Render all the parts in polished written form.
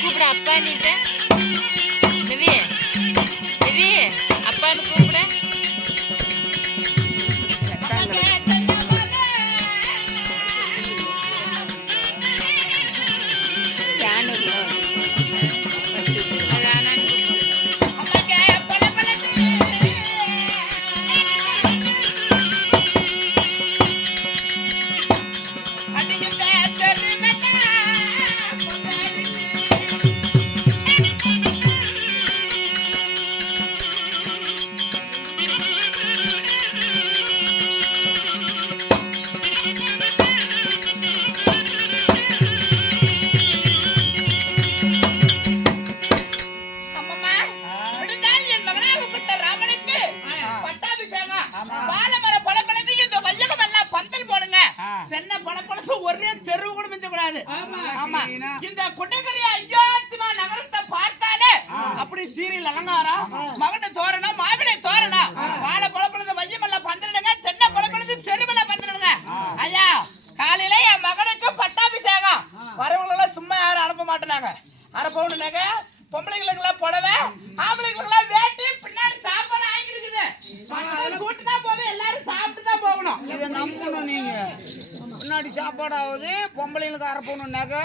கூப்பிட அப்பா நீட்டு ரவி ரவி அப்பான்னு கூப்பிட இந்த கொட்டகரி ஐயாத்திமா நகரத்தை பார்த்தாலே அப்படி சீரியல் அலங்காரம் மகட தோரணா மாவிளை தோரணா வாழை பொழப்பொழுது வையமல்ல பந்திரடுங்க தென்னை பொழப்பொழுது தெருவில் பந்திரடுங்க. ஐயா காலையில என் மகனுக்கு பட்டாபிஷேகம் வரவங்களெல்லாம் சும்மா யாரும் அனுப்ப மாட்டேனாங்க. அரை பவுன் நகை, பொம்பளைங்களுக்கெல்லாம் புடவை, ஆம்பளைங்களுக்கெல்லாம் வேட்டி, பின்னாடி சாப்பாடு ஆகிருக்குது. கூட்டு தான் போதும், எல்லாரும் சாப்பிட்டு தான் போகணும். இதை நம்பணும் நீங்க. முன்னாடி சாப்பாடு ஆகுது, பொம்பளைங்களுக்கு அரை பவுன் நகை.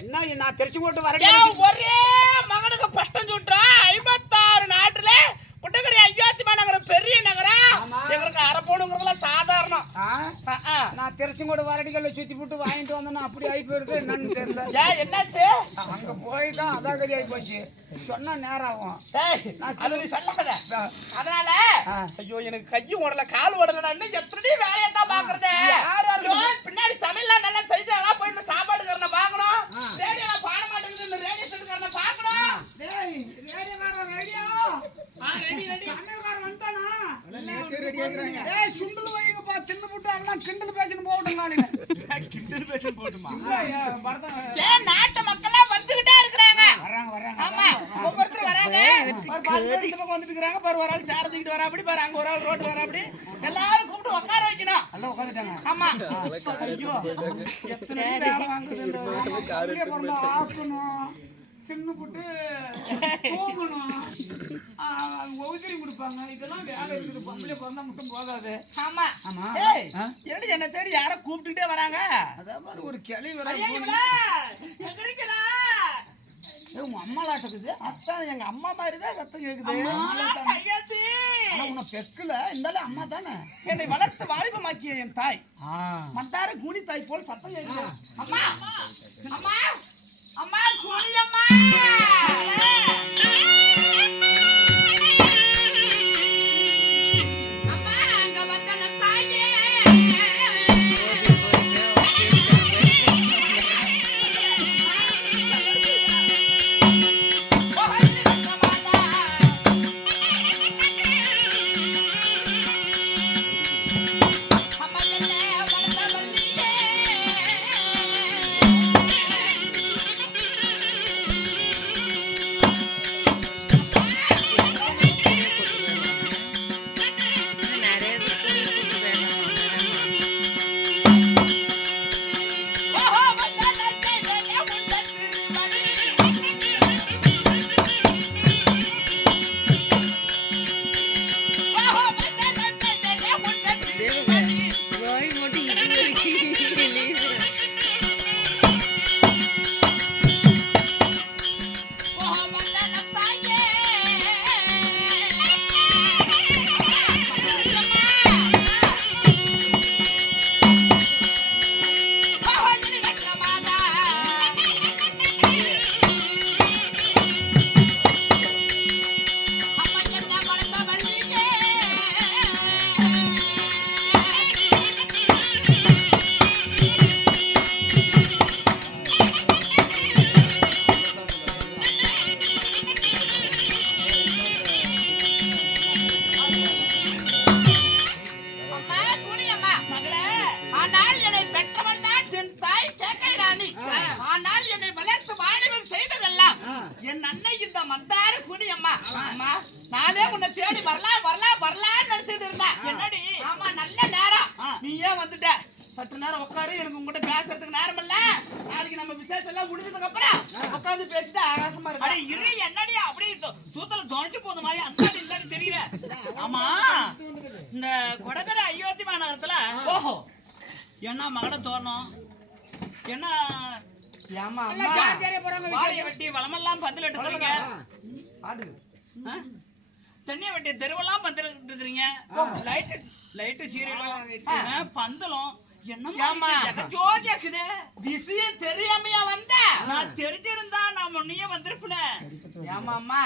என்ன நான் தெரிச்சு போட்டு வரேன். ஒரே மகனுக்கு பட்டம் சுட்டுறோம். 56 நாட்டுல கொட்டகரி ஐயாத்திமா நகரம் பெரிய நகரம். எங்களுக்கு அரை பவுனுங்கிறதுலாம் சாதாரணம். நான் திருச்செங்கோடு வரடிகளை சுத்தி போட்டு வாங்கிட்டு வந்தேன்னா அப்படி ஆகி போயிருது. என்னன்னு தெரியல. என்னாச்சு? அங்க போய் தான் அதான் கறி ஆகி போச்சு. சொன்னா நேரம் ஆகும். அது நீ சொல்லாத. அதனால ஐயோ எனக்கு கையும் ஓடல கால் ஓடல. நான் எத்தனை வேலையை தான் பாக்குறது. பின்னாடி சமையல்லாம் நல்லா செய்தாங்களா போயிட்டு சாப்பாடுக்காரனை பார்க்கணும். ரேடியோ பாட மாட்டேங்குது. இந்த ரேடியோ செட்டுக்காரனை பார்க்கணும். சுண்டல் வைங்கப்பா தின்னு போட்டு எல்லாம் கிண்டல் பேசணும் போகட்டும். கிண்டல் பேசணும் போட்டுமா? நாட்டு மக்கள் வந்துகிட்டே இருக்கிறாங்க. ஆமா ஒவ்வொருத்தரும் வராங்க. வந்துட்டு இருக்காங்க பாரு. ஒரு ஆள் சேர் தூக்கிட்டு வரா அப்படி பாரு. அங்க ஒரு ஆள் ரோட்டு வரா அப்படி. எல்லாரும் கூப்பிட்டு உட்கார வைக்கணும். எல்லாம் உட்காந்துட்டாங்க. ஆமா ஐயோ எத்தனை வேலை வாங்குது. ஆக்கணும் தின்னு போட்டு தூங்கணும். ஒதுக்கி கொடுப்பாங்க. இதெல்லாம் வேலை இருக்குது. பொம்பளை பிறந்தா மட்டும் போகாது. ஆமா ஆமா. என்ன தேடி யார கூப்பிட்டுட்டே வராங்க. அதான் பாரு ஒரு கிளி வர. உங்க அம்மாலாட்டுக்குது. அத்தான் எங்க அம்மா மாதிரிதான் சத்தம் கேக்குது. உன்னை பெக்கல இருந்தாலும் அம்மா தானே. என்னை வளர்த்து வாலிபமாக்கிய என் தாய் மந்தார கூனி தாய் போல் சத்தம் கேக்குது. அம்மா அம்மா அம்மா கூனி அம்மா. நானே உன்னை தேடி வரலாம் வரலாம் வரலாம்னு நினைச்சிட்டு இருந்தேன். என்னடி? ஆமா நல்ல நேரம் நீயே வந்துட்ட. சற்று கொஞ்ச நேரம் உட்காரு, எனக்கு உங்ககிட்ட பேசுறதுக்கு நேரம் இல்ல. நாளைக்கு நம்ம விசேஷம் எல்லாம் முடிஞ்சதுக்கு அப்புறம் உட்காந்து பேசிட்டு ஆகாசமா இருக்கு. அட இரு, என்னடி அப்படியே சூத்தல தொலைச்சு போன மாதிரி அந்த இல்லன்னு தெரியல. ஆமா, இந்த கொடகரை அயோத்தி மாநகரத்துல ஓஹோ என்ன மகட தோறணும், என்ன ஏமா எல்லாம் அம்மா ஜாலியா போறாங்க வாழைய வெட்டி வளமெல்லாம் பந்தல் எடுத்துறீங்க, ஆடு தண்ணிய வெட்டி தெருவெல்லாம் பந்தல் எடுத்துறீங்க, லைட்டு சீரியலும் பந்தலும் ஏம்மா? என்ன ஜோதியா இருக்குது. விஷயம் தெரியாமையா வந்த? நான் தெரிஞ்சிருந்தா நான் முன்னையே வந்திருப்பேன். ஏமா அம்மா,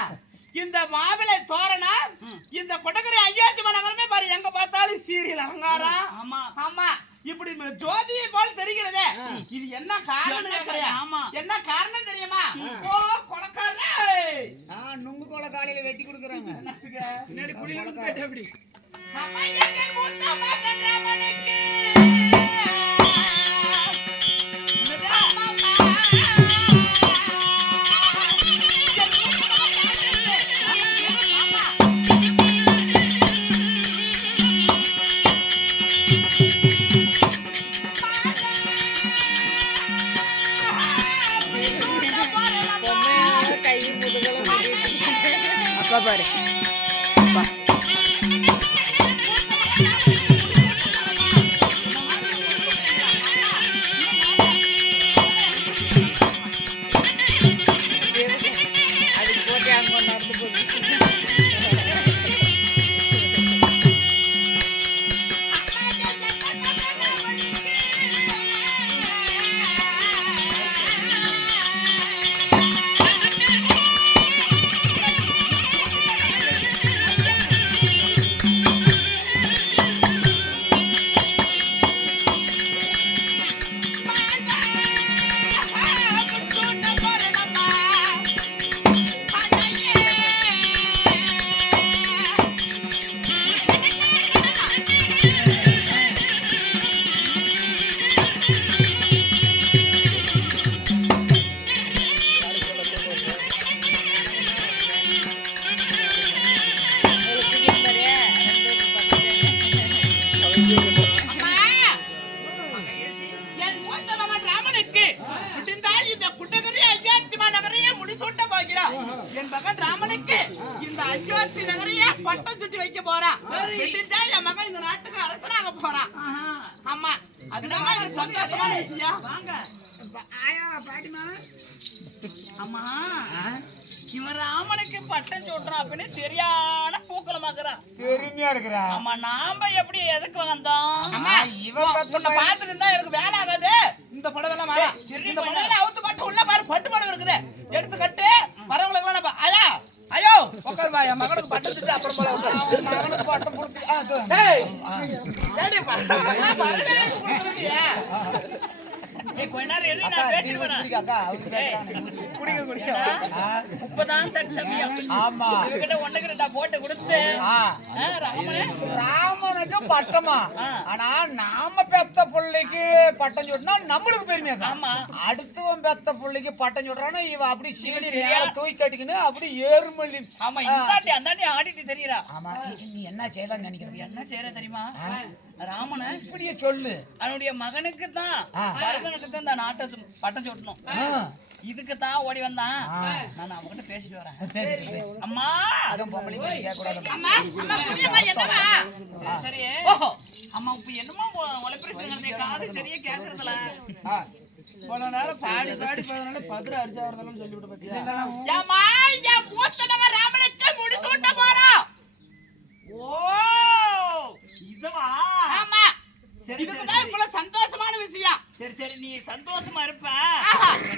இந்த மாவிளை தோரணம் இந்த கொடகரை அயோத்தி மாநகரமே பாரு, எங்க பார்த்தாலும் சீரியல் அலங்காரம். ஆமா ஆமா, இப்படி ஜோதியை போல் தெரிகிறதே, இது என்ன காரணம் கேக்குறியா? ஆமா. என்ன காரணம் தெரியுமா? ஓ கொலக்காரே, நுங்கு கோல காலையில வெட்டி கொடுக்குறாங்க. என்னடி குடியில கேட்ட அப்படி அம்மா எங்கள் மூத்த மகன் ராமனுக்கு கை முதுகெல்லாம் அப்பா பாரு அப்பா. அதுக்கு போட்டு அங்க நடந்து போகுது. என் மூத்த மகன் ராமனுக்கு விடிந்தால் இந்த குண்டகரை அயோத்தி நகரையே முடிசூட்ட போகிறான். என் மகன் ராமனுக்கு இந்த அயோத்தி நகரையே பட்டம் சுட்டி வைக்க போறான். விடிஞ்சா என் மகன் இந்த நாட்டுக்கு அரசனாக போறான். ஆமா, அதுதான் இது சந்தோஷமான விஷயம். வாங்க. ஆயா பாட்டிமா, அம்மா, இவன் ராமனுக்கு பட்டம் சூட்டுறான் அப்படின்னு சரியான பூக்களமாக்குறான். பெருமையா இருக்கிறா. ஆமா, நாம எப்படி எதுக்கு வந்தோம்? அம்மா, உன்னை பார்த்துட்டு இருந்தா எனக்கு வேலை ஆகாது. இந்த புடவை எல்லாம் வேணாம். இந்த புடவையில அவுத்து பட்டு உள்ள பாரு, பட்டு புடவை இருக்குது, எடுத்து கட்டு. வரவங்களுக்கு எல்லாம் நம்ம ஐயா ஐயோ உட்காருமா, என் மகனுக்கு பட்டம் சுட்டு அப்புறம் போல உட்காரு. மகனுக்கு பட்டம் கொடுத்து கொஞ்ச நேரம் இரு, நான் பேசிட்டு வரேன். இப்பதான் தற்சமயம். இவகிட்ட ஒண்ணுக்கு ரெண்டா போட்டு கொடுத்து ராமனுக்கு பட்டமா? ஆனா நாம பெத்த பிள்ளைக்கு பட்டம் சுட்டினா நம்மளுக்கு பெருமையா தான். ஆமா, அடுத்தவன் பெத்த பிள்ளைக்கு பட்டம் சுடுறானா இவ அப்படி சீடி தூக்கி கட்டிக்கின்னு அப்படி ஏறுமல்லி. ஆமா, இந்தாண்டி அந்தாண்டி ஆடிட்டு தெரியுறா. ஆமா, நீ என்ன செய்யலாம் நினைக்கிறது? என்ன செய்யற தெரியுமா? ராமனை இப்படியே சொல்லு. அவனுடைய மகனுக்கு தான் பரதனுக்கு தான் இந்த நாட்டை பட்டம் சூட்டணும். இதுக்கு தான் ஓடி வந்தான். நான் அவகிட்ட பேசிட்டு வரேன். அம்மா, அதுவும் பொம்பளை கேட்க கூடாது. அம்மா அம்மா புரியமா என்னவா? சரி. அம்மா இப்ப என்னமோ உழைப்பிருச்சு, காது சரியா கேக்குறதுல. போன நேரம் பாடி பாடி போனனால பத்திர அரிசி வரதெல்லாம் சொல்லிவிட்டு பாத்தியா? ஏமா, என் மூத்த மகன் ராமனுக்கு முடிசூட்ட போறான். ஓ, இதுவா? ஆமா, சரி இதுதான் இவ்வளவு சந்தோஷமான விஷயம். சரி சரி, நீ சந்தோஷமா இருப்ப.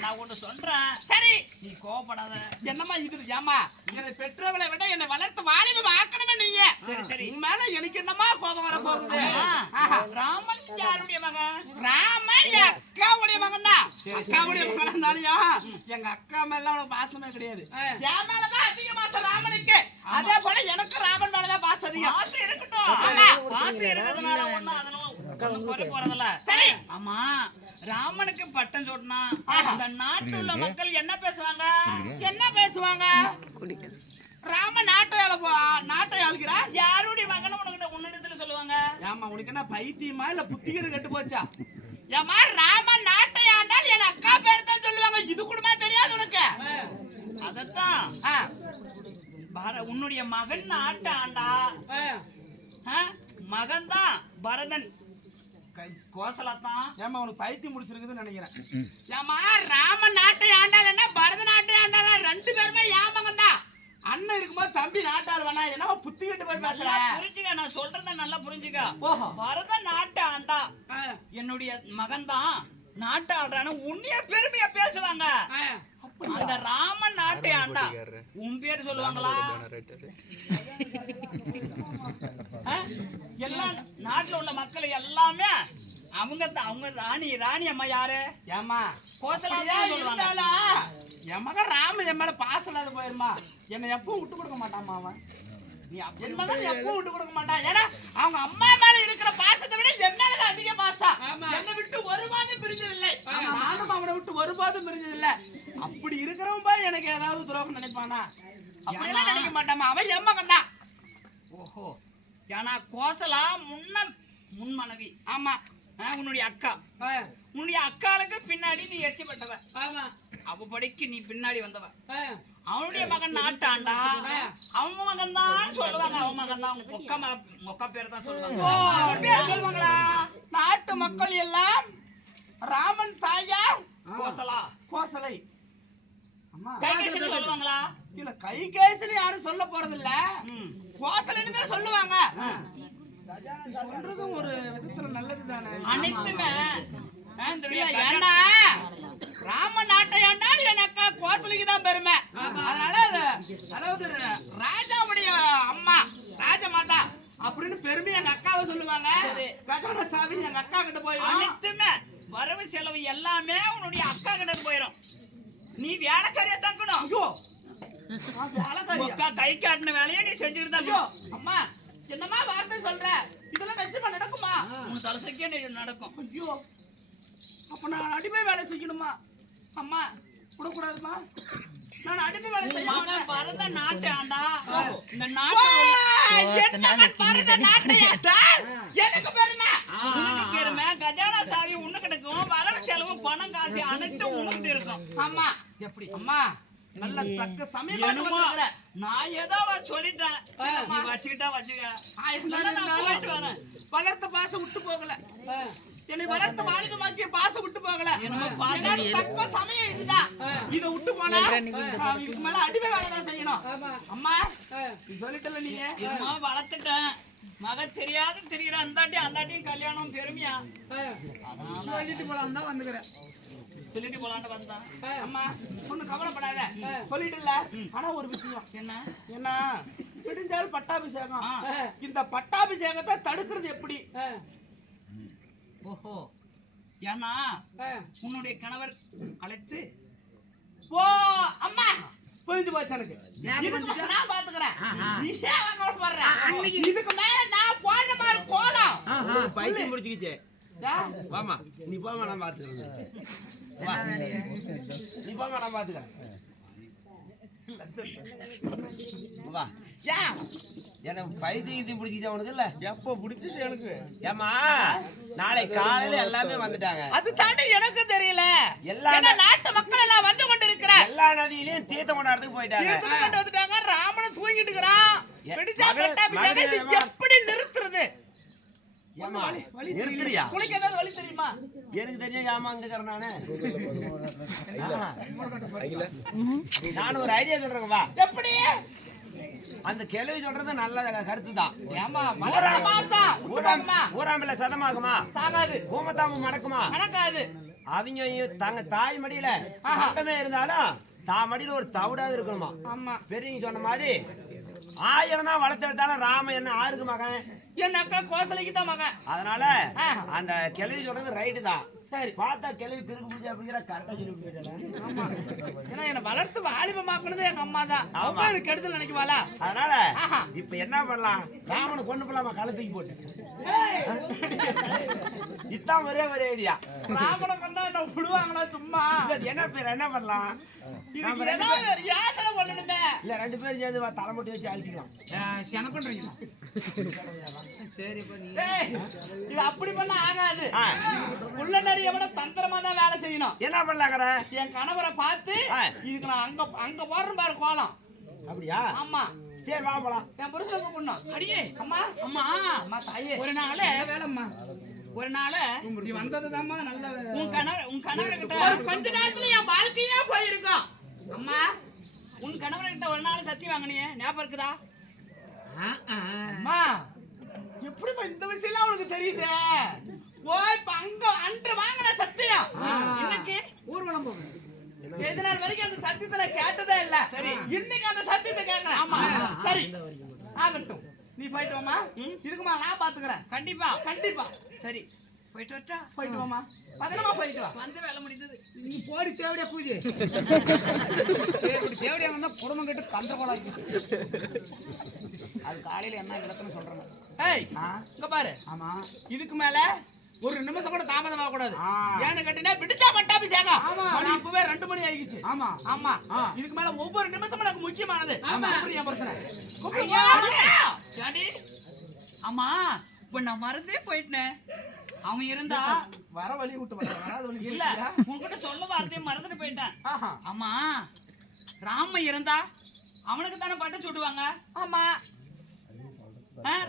நான் ஒண்ணு சொல்றேன், சரி நீ கோவப்படாத. என்னம்மா இது? ஏமா, என்னை பெற்றவங்களை விட என்னை வளர்த்து வாலிபம் ஆக்கணுமே நீயே. சரி சரி, மேல எனக்கு என்னமா கோபம் வர போகுது? ராமன் யாருடைய மகன்? ராமன் என் அக்காவுடைய மகன் தான். அக்காவுடைய மகன் இருந்தாலும் எங்க அக்கா மேல அவனுக்கு பாசமே கிடையாது. என் மேலதான் அதிக பாசம் ராமனுக்கு. அதே போல எனக்கு ராமன் மேலதான் பாசம் அதிகம். பாசம் இருக்கட்டும். பாசம் இருக்கிறதுனால ஒண்ணும் அதெல்லாம் ஒண்ணும் குறை போறதில்ல. சரி. ஆமா, ராமனுக்கு பட்டம் சூட்டினா இந்த நாட்டுல உள்ள மக்கள் என்ன பேசுவாங்க? என்ன பேசுவாங்க? ராம நாட்டை ஆளுகிறா. யாருடைய மகன் உனக்கிட்ட உன்னிடத்துல சொல்லுவாங்க? ஏமா, உனக்கு என்ன பைத்தியமா இல்ல புத்திகிற கட்டு போச்சா? ஏமா ராமன் நாட்டை ஆண்டால் என் அக்கா பேர் தான் சொல்லுவாங்க. இது கூடமா தெரியாது உனக்கு? அதத்தான் உன்னுடைய மகன் நாட்டை ஆண்டா. மகன் தான் பரதன் கோசலத்தான். ஏமா உனக்கு பைத்தியம் முடிச்சிருக்குதுன்னு நினைக்கிறேன். ஏமா ராமன் நாட்டை ஆண்டால் என்ன பரத நாட்டை ஆண்டால் ரெண்டு பேருமே என் மகன் தான். அண்ணன் இருக்கும்போது தம்பி நாட்டாள் வேணா என்ன புத்திக்கிட்டு போய் பேசுற? புரிஞ்சுக்க, நான் சொல்றத நல்லா புரிஞ்சுக்க. ஓஹோ. பரதன் நாட்டை ஆண்டா என்னுடைய மகன் தான் நாட்டை ஆடுறான்னு உன்னைய பெருமையா பேசுவாங்க. அந்த ராமன் நாட்டை ஆண்டா உன் பேர் சொல்லுவாங்களா? எல்லா நாட்டுல உள்ள மக்கள் எல்லாமே அவங்க ராணி அம்மா யாரு? ஏமா கோசலா சொல்லுவாங்க. என் மகன் ராமன் என் மேல பாசம் இல்லாத போயிருமா? என்னை எப்பவும் விட்டு கொடுக்க மாட்டாமா அவன். நீ என் மகன் எப்பவும் விட்டு கொடுக்க மாட்டான். ஏன்னா அவங்க அம்மா மேல இருக்கிற பாசத்தை விட என் மேல அதிக பாசம். என்னை விட்டு ஒரு மாதம் பிரிஞ்சதில்லை. நானும் அவனை விட்டு ஒருபாதும் பிரிஞ்சதில்லை. அப்படி இருக்கிறவன் பாரு எனக்கு ஏதாவது துரோகம் நினைப்பானா? அப்படியெல்லாம் நினைக்க மாட்டாமா. அவன் என் மகன் தான். ஓஹோ. ஏன்னா கோசலா முன் மனைவி. ஆமா. உன்னுடைய அக்கா. உன்னுடைய அக்காளுக்கு பின்னாடி நீ எச்சப்பட்டவ. அவ படிக்கு நீ பின்னாடி வந்தவ. அவனுடைய மகன் நாட்டாண்டா. அவன் மகன் தான் சொல்லுவாங்க. அவன் மகன் தான் மொக்க பேர் தான் சொல்லுவாங்க. சொல்லுவாங்களா? நாட்டு மக்கள் எல்லாம் ராமன் தாயா கோசலா கோசலை. அம்மா கைகேசரி சொல்லுவாங்களா? இல்ல கைகேசரி யாரும் சொல்ல போறது இல்ல. கோசலைன்னு தான் சொல்லுவாங்க. சொல்றதும் ஒரு விதத்துல நல்லதுதானே. அனைத்துமே ஏன்னா ராமன் நாட்டை ஆண்டால் என் அக்கா கோசலைக்கு தான் பெருமை. அதனால அதாவது ராஜாவுடைய அம்மா ராஜமாதா அப்படின்னு பெருமை எங்க அக்காவை சொல்லுவாங்க. கஜானா சாவி எங்க அக்கா கிட்ட போய் அனைத்துமே வரவு செலவு எல்லாமே உன்னுடைய அக்கா கிட்ட போயிடும். நீ வேலைக்காரியா தங்கணும். ஐயோ அக்கா கை காட்டின வேலையை நீ செஞ்சிருந்தா. அம்மா என்னமா வார்த்தை சொல்ற? இதெல்லாம் நிச்சயமா நடக்குமா? உன் தலசைக்கே நடக்கும். ஐயோ அப்ப நான் அடிமை வேலை செய்யணுமா? அம்மா விடக்கூடாதுமா. நான் அடிமை வேலை செய்ய மகன் பரத நாட்டை ஆண்டா. இந்த எனக்கு பெருமை. பெருமை கஜானா சாவி உன்ன கிடைக்கும். வரவு செலவு பணம் காசு அனைத்தும் உனக்கு இருக்கும். ஆமா. எப்படி அம்மா நல்ல தக்க சமயம் நான் ஏதோ சொல்லிட்டேன். நீ வச்சுக்கிட்டா வச்சுக்க. போயிட்டு வரேன். வளர்த்த பாசம் விட்டு போகல. என்னை வளர்த்த வாலிபமாக்கிய பாசம் விட்டு போகல. என்னமோ பாசம் தக்க சமயம் இதுதான். இதை விட்டு போனா இதுக்கு மேல அடிமை வேலை தான் செய்யணும். அம்மா நீ சொல்லிட்டல நீ என்னமோ வளர்த்துட்டேன். மகன் தெரியாது தெரியுற அந்தாட்டியும் கல்யாணம் பெருமையா சொல்லிட்டு போலாம் தான் வந்துக்கிறேன். சொல்லிட்டு போலான்னு வந்தான். அம்மா ஒண்ணு கவலைப்படாத. சொல்லிட்டுல. ஆனா ஒரு விஷயம் என்ன விடிஞ்சால் பட்டாபிஷேகம். இந்த பட்டாபிஷேகத்தை தடுக்கிறது எப்படி? ஓஹோ. ஏன்னா உன்னுடைய கணவர் அழைத்து போ. அம்மா புரிஞ்சு போச்சு எனக்கு. இதுக்கு நான் பாத்துக்கிறேன். நீ ஏன் கவலைப்படுற? இதுக்கு மேல நான் போடுற மாதிரி கோலம் பைத்தியம் முடிச்சுக்கிச்சே. வாமா நீ போமா நான் பாத்துக்கிறேன். நீ போமா நான் பாத்துக்கிறேன். வா எனக்கு பைத்தியம் பிடிச்சிச்சா உனக்கு? இல்ல எப்ப பிடிச்சிச்சு எனக்கு? ஏமா நாளை காலையில எல்லாமே வந்துட்டாங்க. அது தாண்டி எனக்கு தெரியல. எல்லா நாட்டு மக்கள் எல்லாம் வந்து கொண்டு இருக்கிறேன். எல்லா நதியிலயும் தீர்த்தம் கொண்டாடுறதுக்கு போயிட்டாங்க. தீர்த்தம் கொண்டு வந்துட்டாங்க. ராமன் தூங்கிட்டு இருக்கிறான். எப்படி நிறுத்துறது? குளிக்க ஏதாவது வழி தெரியுமா? எனக்கு தெரிஞ்ச ஆமா அங்க நானு நான் ஒரு ஐடியா சொல்றேங்க. வா. எப்படி? அந்த கிழவி சொல்றது நல்ல கருத்து தான். ஊராம்பில சதமாகுமா? ஊமத்தாம மடக்குமா? அவங்க தங்க தாய் மடியில சட்டமே இருந்தாலும் தான் மடியில ஒரு தவிடாது இருக்கணுமா? பெரியவங்க சொன்ன மாதிரி 1000 தான் வளர்த்து எடுத்தாலும் ராம என்ன ஆறுக்கு மகன்? என் அக்கா கோசலைக்கு தான் மகன். அதனால அந்த கிழவி சொல்றது ரைட்டு தான். சரி பார்த்தா கிழவி கிறுக்கு பூஜை அப்படிங்கிற கரெக்டா சொல்லி போயிட்டேன். ஏன்னா என்ன வளர்த்து வாலிபமாக்குனது எங்க அம்மா தான். அவங்க எனக்கு கெடுதல் நினைக்குவாளா? அதனால இப்ப என்ன பண்ணலாம்? ராமனை கொண்டு போலாமா? கழுத்துக்கு போட்டு இதான் ஒரே ஐடியா. ராமனை கொண்டா என்ன விடுவாங்களா சும்மா? என்ன பேர் என்ன பண்ணலாம்? யோசனை பண்ணணுமே. இல்ல 2 பேரும் சேர்ந்து தலைமுட்டி வச்சு அழிச்சிக்கலாம். சென பண்றீங்க. ஏய், இது அப்படி பண்ண ஆகாது. உள்ள நிறைய விட தந்திரமா தான் வேலை செய்யணும். என்ன பண்ணலாங்கற? என் கணவரை பார்த்து இதுக்கு நான் அங்க போடுறேன் பாரு கோலம். அப்படியா? ஆமா, சரி வா போலாம். என் புருஷன் கூப்பிடணும். அடியே அம்மா அம்மா அம்மா தாயே, ஒரு நாள் வேலைம்மா ஒரு நாள் நீ வந்ததுதாம்மா நல்ல உன் கணவர் கிட்ட ஒரு கொஞ்ச நேரத்துல என் வாழ்க்கையே போயிருக்கும். அம்மா. உன் கணவர் கிட்ட ஒரு நாள் சத்தி வாங்கினியே ஞாபகம் இருக்குதா? அம்மா, எப்படிப்பா இந்த விஷயம் உனக்கு தெரியுது? ஓய், இப்ப அன்று வாங்கின சத்தியம் இன்னைக்கு ஊர்வலம் போகும். எது நாள் வரைக்கும் அந்த சத்தியத்தை நான் கேட்டதே இல்ல. சரி, இன்னைக்கு அந்த சத்தியத்தை கேட்கிறேன். ஆமா, சரி ஆகட்டும். நீ போயிட்டு வாமா. இருக்குமா, நான் பாத்துக்கிறேன். கண்டிப்பா கண்டிப்பா. சரி போயிட்டு வரட்டா? போயிட்டு வாமா, பத்திரமா போயிட்டு வா. வந்து வேலை முடிந்தது. நீ போடி தேவடியா பூஜை தேவடியா வந்தா குடும்பம் கட்டு கந்த கோலாக்கி அது காலையில என்ன விளக்கம்னு சொல்றேன். ஏய், இங்க பாரு. ஆமா, இதுக்கு மேல ஒரு நிமிஷம் கூட தாமதமாக கூடாது. ஏன்னு கேட்டீங்கன்னா விடுதா பட்டாபிஷேகம். மணி இப்பவே 2 மணி ஆயிடுச்சு. ஆமா ஆமா, இதுக்கு மேல ஒவ்வொரு நிமிஷமும் எனக்கு முக்கியமானது. என் பிரச்சனை. டாடி அம்மா, இப்ப நான் மறந்தே போயிட்டேன். அவன் இருந்தா வர வழி விட்டு வராத வழி இல்ல, உன்கிட்ட சொல்ல வார்த்தையை மறந்துட்டு போயிட்டேன். ஆஹா, ஆமா, ராம இருந்தா அவனுக்கு தானே பட்டு சுடுவாங்க. ஆமா.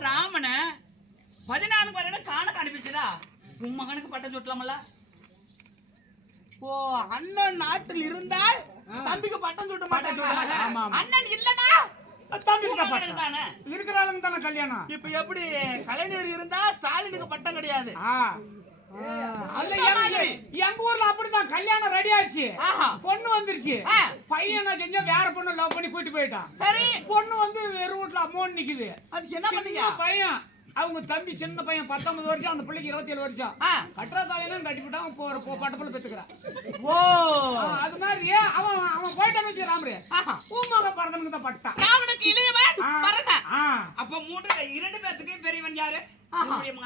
ராமனை 14 வருடம் காண அனுப்பிச்சுடா. உன் மகனுக்கு பட்டம் சுட்டலாமல்ல? ஓ, அண்ணன் நாட்டில் இருந்தால் தம்பிக்கு பட்டம் சுட்ட மாட்டாங்க. அண்ணன் இல்லனா தம்பிக்கு தான் உன் பட்டம். தானே இருக்கிற ஆளுங்க தானே கல்யாணம். இப்ப எப்படி கலைஞர் இருந்தா ஸ்டாலினுக்கு பட்டம் கிடையாது. அதுல எங்க ஊர்ல அப்படிதான் கல்யாணம் ரெடி ஆச்சு. ஆஹா, பொண்ணு வந்துருச்சு. பையன் என்ன செஞ்சா வேற பொண்ணு லவ் பண்ணி கூட்டி போயிட்டான். சரி, பொண்ணு வந்து வெறும் வீட்டுல அம்மோன்னு நிக்குது. அதுக்கு என்ன பண்ணீங்க? சின்ன பையன், அவங்க தம்பி சின்ன பையன் 19 வருஷம், அந்த பிள்ளைக்கு 27 வருஷம். கட்டுற தாலையெல்லாம் கட்டிவிட்டான். பட்டப்பள்ள பெத்துக்கிறான். ஓ, அது மாதிரி அவன் போயிட்டான்னு வச்சு ராமரே, பூமாக பரதனுக்கு தான் பட்டான். ராவனுக்கு இளையவன் பரதன். அப்ப 2 பேத்துக்கு பெரியவன் யாரு?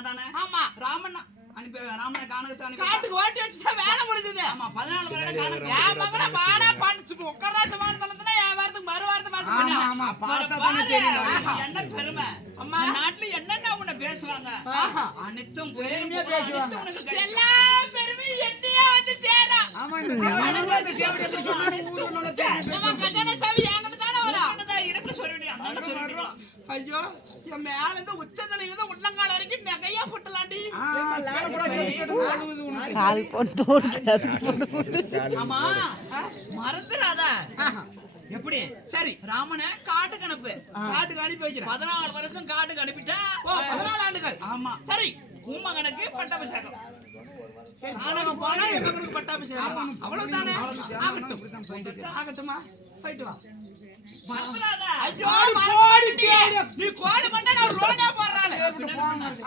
தானே. ஆமா, ராமன் அனுப்பி ராமனை காணகத்தை அனுப்பி காட்டுக்கு ஓட்டி வச்சுட்டா வேலை முடிஞ்சது. ஆமா 14 வருடம் காணகத்தை. என் மகனை பாடா பாட்டு உட்காராச மாநிலத்துல என் வாரத்துக்கு மறு வாரத்தை பேச முடியும். ஆமா, பாரு, பார்த்தா தானே தெரியும். என்ன பெருமை. அம்மா, இந்த நாட்டுல என்னென்ன உன்னை பேசுவாங்க அனைத்தும் பெருமையா பேசுவாங்க. எல்லா பெருமையும் என்னையே வந்து சேரும். ஆமா, இந்த தேவனுக்கு அந்த தேவனுக்கு எப்படி சொன்னாலும் ஊர்ல நல்ல பேர். நம்ம கஜானா சாவி என்கிட்ட தானே வரும். இருக்கு சொல்லிடு. அந்த சொல்லிடுவோம். ஐயோ, என் மேல இருந்து உச்சந்தலையில இருந்து உள்ளங்கால வரைக்கும் நகையா போட்டலாண்டி. கால் போட்டு ஓடுது. ஆமா, மறந்துடாத. எப்படி? சரி, ராமனை காட்டுக்கு அனுப்பு. காட்டுக்கு அனுப்பி வைக்கிறேன். 14 வருஷம் காட்டுக்கு அனுப்பிட்டா. ஓ, 14 ஆண்டுகள். ஆமா, சரி, உன் மகனுக்கு பட்டாபிஷேகம். நானும் போனா என் மகனுக்கு பட்டாபிஷேகம். அவ்வளவுதானே? ஆகட்டும். ஆகட்டுமா, போயிட்டு வா. மறந்துடாத. ஐயோ, மறந்துட்டியே. நீ கோடு பண்ணா நான் ரோடே போடுறாளே.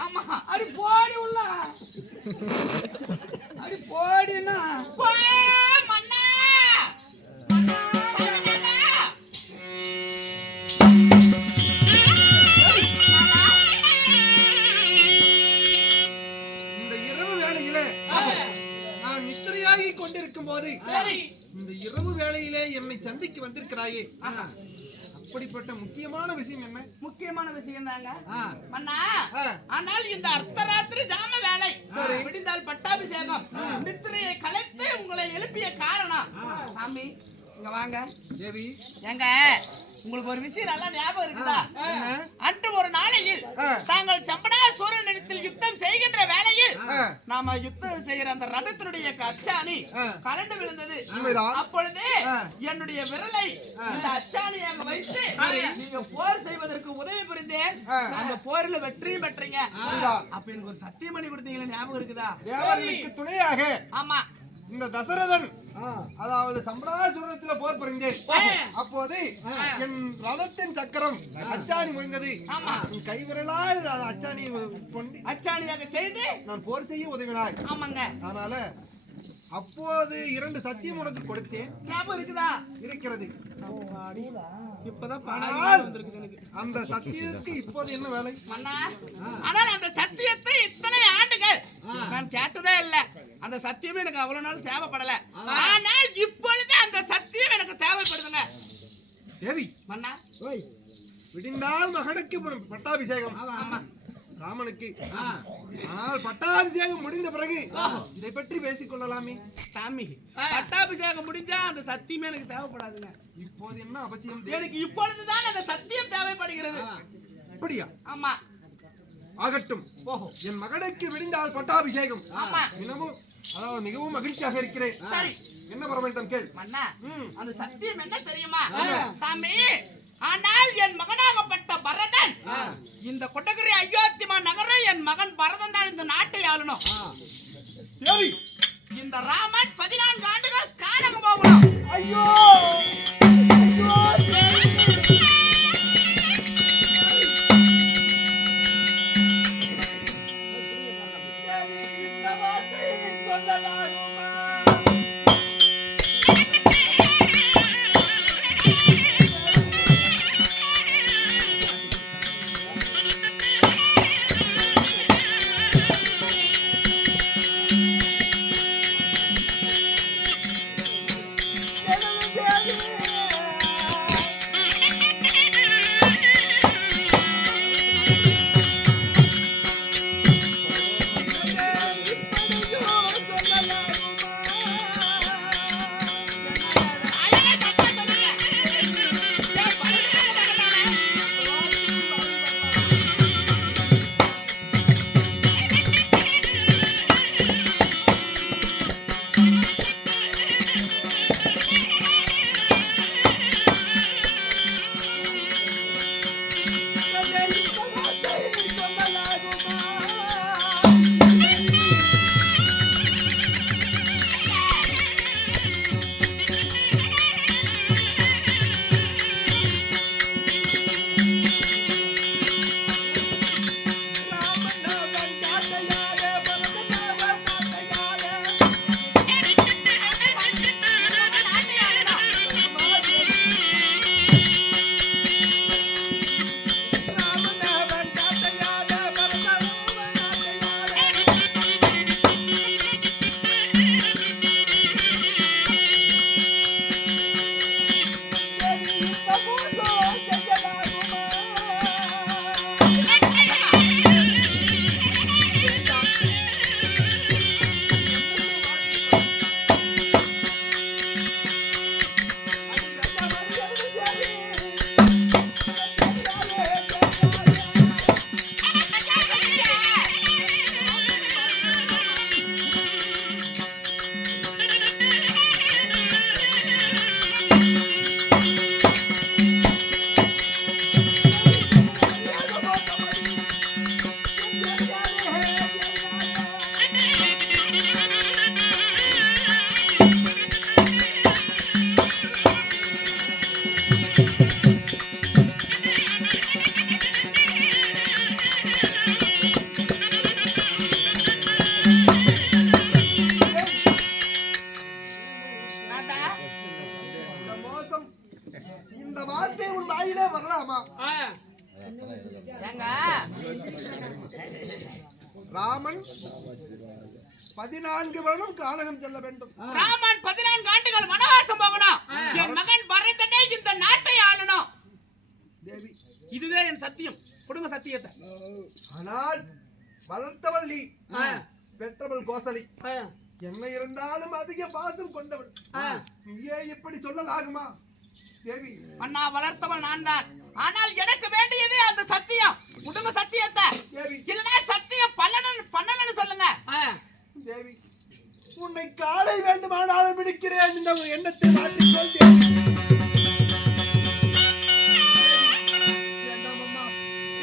ஆமா, அடி போடி உள்ள அடி போடினா போ, மன்னா. மன்னா, மன்னா. இந்த இரவு வேளையிலே நான் நித்திரையாகி கொண்டிருக்கும் போது சரி, இந்த இரவு வேளையிலே என்னை சந்திக்க வந்திருக்கிறாயே, அப்படிப்பட்ட முக்கியமான விஷயம் என்ன? முக்கியமான விஷயம் தாங்க மன்னா. ஆ, ஆனால் இந்த அர்த்தராத்திரி ஜாம வேலை சரி. விடிந்தால் பட்டாபிஷேகம் நித்திரையை கலைத்து உங்களை எழுப்பிய காரணம். சாமி, இங்க வாங்க. தேவி, ஏங்க, உங்களுக்கு ஒரு விஷயம் நல்லா ஞாபகம் இருக்குதா? என்ன? அன்று ஒரு நாளையில் தாங்கள் சம்படாசூரனிடத்தில் யுத்தம் செய்கின்ற வேளையில் நாம யுத்தம் செய்யற அந்த ரதத்தினுடைய கச்சாணி கலண்டு விழுந்தது. உண்மைதான். அப்பொழுது என்னுடைய விரலை இந்த அச்சாணியாக வைத்து நீங்க போர் செய்வதற்கு உதவி புரிந்தேன். அந்த போரில் வெற்றியும் பெற்றீங்க. அப்ப எனக்கு ஒரு சத்தியம் பண்ணி கொடுத்தீங்களா, ஞாபகம் இருக்குதா? தேவர்களுக்கு துணையாக ஆமா, இந்த தசரதன், அதாவது சம்படாசுரத்தில் போர் புரிந்தேன். அப்போது என் ரதத்தின் சக்கரம் அச்சாணி முடிந்தது. என் கைவிரலால் அச்சாணி கொண்டு அச்சாணியாக செய்து நான் போர் செய்ய உதவினாய். ஆமாங்க, அதனால அப்போது 2 சத்தியம் உனக்கு கொடுத்தேன். ஞாபகம் இருக்குதா? இருக்கிறது. இப்பதான் ஆனால் அந்த சத்தியத்துக்கு இப்போது என்ன வேலை? மன்னா, ஆனால் அந்த சத்தியத்தை இத்தனை ஆண்டுகள் நான் கேட்டதே இல்ல. அந்த சத்தியமே எனக்கு அவ்வளவு நாள் தேவைப்படல. ஆனால் இப்பொழுது அந்த சத்தியம் எனக்கு தேவைப்படுதுங்க. தேவி, மன்னா, விடிந்தால் மகனுக்கு பட்டாபிஷேகம் ராமனுக்கு. ஆனால் பட்டாபிஷேகம் முடிந்த பிறகு இதை பற்றி பேசிக் கொள்ளலாமே. சாமி, பட்டாபிஷேகம் முடிஞ்சா அந்த சத்தியமே எனக்கு தேவைப்படாதுங்க. இப்போது என்ன அவசியம்? எனக்கு இப்பொழுதுதான் அந்த சத்தியம் தேவைப்படுகிறது. அப்படியா? ஆமா. ஆகட்டும். என் மகனுக்கு விடிந்தால் பட்டாபிஷேகம். தினமும் அதாவது மிகவும் மகிழ்ச்சியாக இருக்கிறேன். சரி, என்ன பரமேட்டம் கேள். மன்னா, அந்த சத்தியம் என்ன தெரியுமா சாமி? ஆனால் என் மகனாகப்பட்ட பரதன் இந்த கொட்டகரி அயோத்திமா நகரை என் மகன் பரதன் தான் இந்த நாட்டை ஆளணும். இந்த ராமன் 14 ஆண்டுகள் காணாம போகணும். ஐயோ ராமன் 14 வருடம் கானகம் செல்ல வேண்டும். ராமன் 14 ஆண்டுகள் வனவாசம் போகணும். என் மகன் பரதனே இந்த நாட்டை ஆளணும். தேவி, இதுவே என் சத்தியம். கொடுங்க சத்தியத்தை. ஆனால் வளர்த்தவள் நீ, பெற்றவள் கோசலை. என்ன இருந்தாலும் அதிக பாசம் கொண்டவள். நீயே இப்படி சொல்லலாகுமா தேவி? அண்ணா, வளர்த்தவள் நான் தான். ஆனால் எனக்கு வேண்டியதே அந்த சத்தியம். கொடுங்க சத்தியத்தை. இல்லைன்னா சத்தியம் பண்ணலன்னு சொல்லுங்க. தேவி, உன்னை காலை வேண்டுமானாலும் பிடிக்கிறேன் இந்த எண்ணத்தை மாற்றி சொல் தேவி.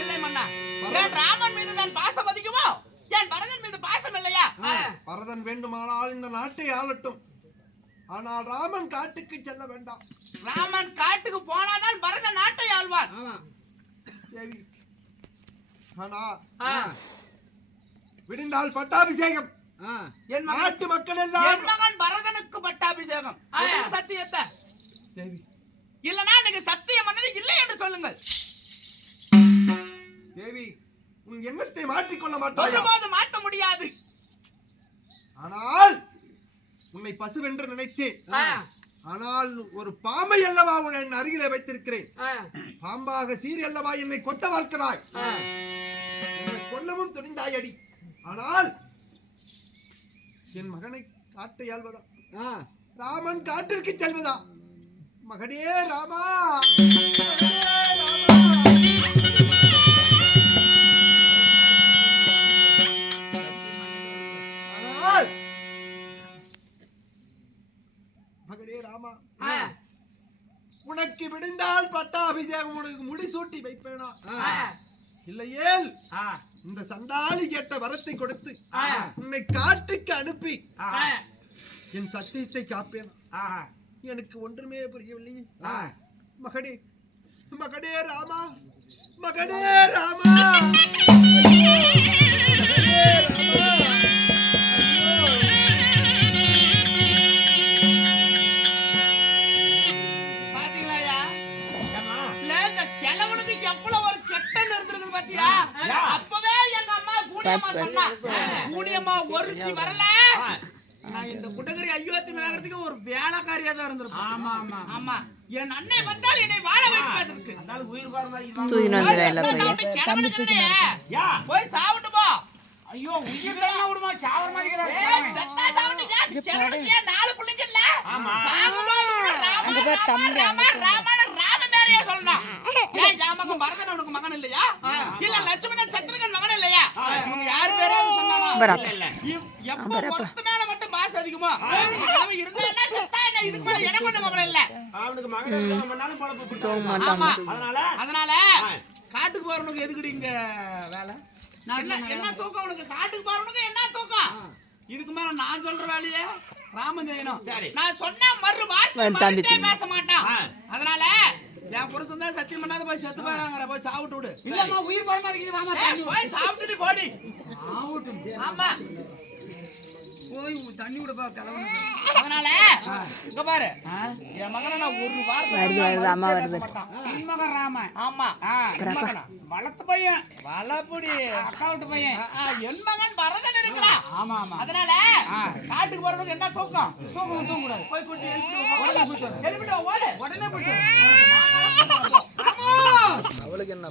இல்லை மன்னா, என் ராமன் மீது நான் பாசம் அதிகமோ என் பரதன் மீது பாசம் இல்லையா? பரதன் வேண்டுமானால் இந்த நாட்டை ஆளட்டும். ஆனால் ராமன் காட்டுக்கு செல்ல வேண்டாம். ராமன் காட்டுக்கு போனாதான் பரதன் நாட்டை ஆள்வார். தேவி, ஆனால் விடிந்தால் பட்டாபிஷேகம். என் நாட்டு மக்கள் எல்லாம் என் மகன் பரதனுக்கு பட்டாபிஷேகம். சத்தியத்தை தேவி, இல்லனா நீங்க சத்தியம் பண்ணது இல்லை என்று சொல்லுங்கள். தேவி, உன் எண்ணத்தை மாற்றிக்கொள்ள மாட்டாயா? ஒருபோது மாற்ற முடியாது. ஆனால் உன்னை பசுவென்று நினைத்தேன். ஆனால் ஒரு பாம்பை அல்லவா உன் அருகிலே வைத்திருக்கிறேன். பாம்பாக சீறி அல்லவா என்னை கொட்ட வளர்க்கிறாய். என்னை கொல்லவும் துணிந்தாய் அடி. ஆனால் என் மகனை காட்டை ஆள்வதா, ராமன் காட்டிற்கு செல்வதா? மகனே ராமா, மகனே ராமா. ஆனால் மகனே ராமா, உனக்கு விடுந்தால் பட்டாபிஷேகம் உனக்கு முடிசூட்டி வைப்பேனா? இல்லையேல் இந்த சண்டாளி கேட்ட வரத்தை கொடுத்து உன்னை காட்டுக்கு அனுப்பி என் சத்தியத்தை காப்பேன். எனக்கு ஒன்றுமே புரியவில்லை. மகனே, மகனே ராமா, மகனே ராமா, மகனே ராமா. அப்பவே எங்க அம்மா கூனியம்மா சொன்னா, கூனியம்மா ஒருத்தி வரல, நான் இந்த குட்டகரி அயோத்தி நகரத்துக்கு ஒரு வேலைக்காரியா தான் இருந்திருப்பேன். ஆமா ஆமா ஆமா, என் அண்ணன் வந்தால் என்னை வாழ வைப்பதற்கு. அதனால உயிர் போற மாதிரி போய் சாப்பிட்டு போ. ஐயோ உயிர் தான விடுமா சாவற மாதிரி சத்தா சாப்பிட்டு கிளம்புங்க. 4 பிள்ளைங்க இல்ல. சாகும்போது கூட ராம மேரியா சொல்லணும். ஏன் ஜாமக பரதன் உனக்கு மகன் இல்லையா? இல்ல லட்சுமணன் சத்ருகன் மகன் இல்லையா? உங்க யார் பேராவது சொன்னானா? இல்ல. எப்போ ஒருத்த மேல மட்டும் பாச அதிகமா அவன் இருந்தா என்ன செத்தா என்ன, இதுக்கு மேல எனக்கு ஒண்ணு மகன் இல்ல. அவனுக்கு மகன் இல்ல, நம்மனாலும் பொழப்பு போடுறான். அதனால காட்டுக்கு போறவனுக்கு எதுக்குடி இங்க வேலை? என்ன தூக்கம் உனக்கு? காட்டுக்கு போறவனுக்கு என்ன தூக்கம்? இதுக்கு மேல நான் சொல்ற வேலையே ராமன் செய்யணும். நான் சொன்ன மறு வார்த்தை பேச மாட்டான். அதனால என் புருஷன் தான் சத்தியம் பண்ணாத போய் செத்து போறாங்க. போய் சாப்பிட்டு விடு. இல்லம்மா உயிர் போற மாதிரி போய் சாப்பிட்டுட்டு போடி. ஆமா போய் தண்ணி விடுப்பா கிளம்பு. அதனால இங்க பாரு, என் மகனை நான் ஒரு வார்த்தை அம்மா வருது. மகன் ராம. ஆமா வளர்த்த பையன், வளப்புடி அக்காவுட்டு பையன். என் மகன் வரதன் இருக்கிறான். ஆமா ஆமா. அதனால காட்டுக்கு போறவனுக்கு என்ன தூக்கம்? தூங்க கூடாது. போய் கூட்டி எழுப்பிட்டு ஓடு. உடனே போயிட்டு அவளுக்கு என்ன